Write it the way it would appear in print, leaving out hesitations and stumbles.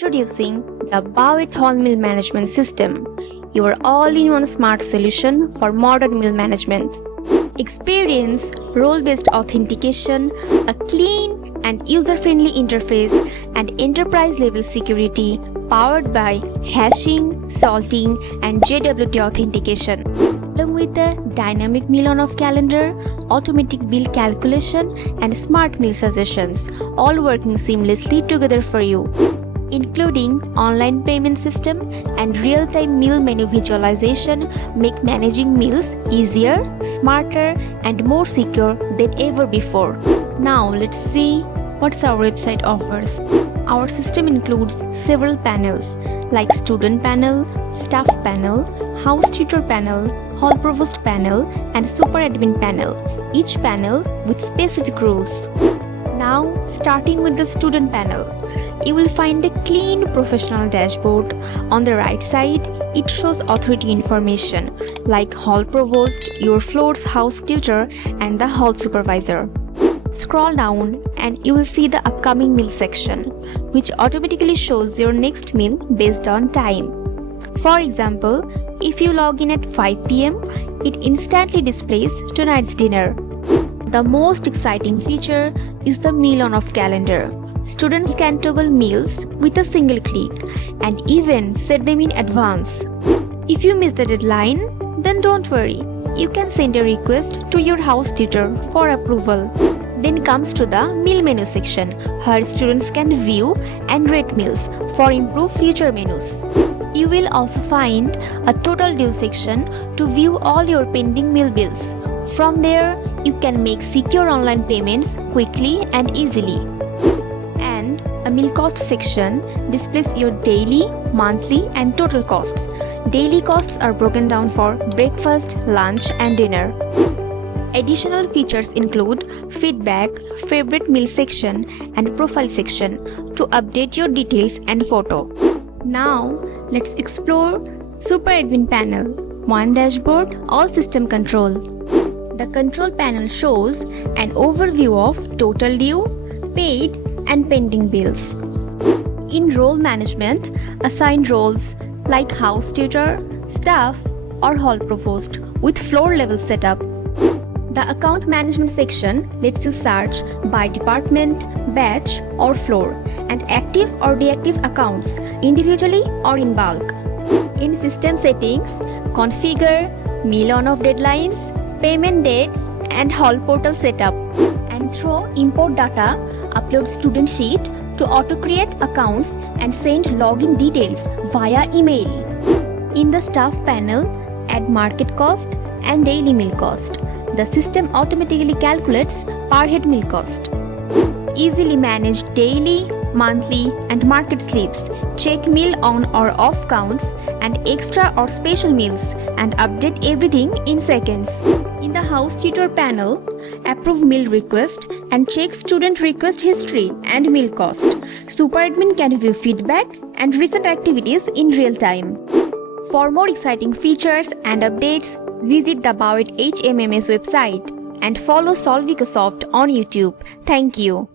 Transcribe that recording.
Introducing the Bowit Whole Meal Management System, your all-in-one smart solution for modern meal management. Experience role-based authentication, a clean and user-friendly interface, and enterprise-level security powered by hashing, salting, and JWT authentication. Along with the dynamic meal on-off calendar, automatic bill calculation, and smart meal suggestions, all working seamlessly together for you, including online payment system and real-time meal menu visualization, make managing meals easier, smarter, and more secure than ever before. Now let's see what our website offers. Our system includes several panels like student panel, staff panel, house tutor panel, hall provost panel, and super admin panel, each panel with specific rules. Now, starting with the student panel, you will find a clean professional dashboard. On the right side, it shows authority information like hall provost, your floor's house tutor, and the hall supervisor. Scroll down and you will see the upcoming meal section, which automatically shows your next meal based on time. For example, if you log in at 5 p.m., it instantly displays tonight's dinner. The most exciting feature is the meal on-off calendar. Students can toggle meals with a single click and even set them in advance. If you miss the deadline, then don't worry. You can send a request to your house tutor for approval. Then comes to the meal menu section, where students can view and rate meals for improved future menus. You will also find a total due section to view all your pending meal bills. From there, you can make secure online payments quickly and easily. And a meal cost section displays your daily, monthly, and total costs. Daily costs are broken down for breakfast, lunch, and dinner. Additional features include feedback, favorite meal section, and profile section to update your details and photo. Now, let's explore Super Admin Panel. One dashboard, all system control. The control panel shows an overview of total due, paid, and pending bills. In role management, assign roles like house tutor, staff, or hall provost with floor level setup. The account management section lets you search by department, batch, or floor, and active or deactive accounts individually or in bulk. In system settings, configure meal on-off deadlines, payment dates, and hall portal setup. And through import data, upload student sheet to auto-create accounts and send login details via email. In the staff panel, add market cost and daily meal cost. The system automatically calculates per head meal cost. Easily manage daily, monthly, and market slips, check meal on or off counts, and extra or special meals, and update everything in seconds. In the house tutor panel, approve meal request and check student request history and meal cost. Super admin can view feedback and recent activities in real time. For more exciting features and updates, visit the Bowit HMMS website and follow Solvicosoft on YouTube. Thank you.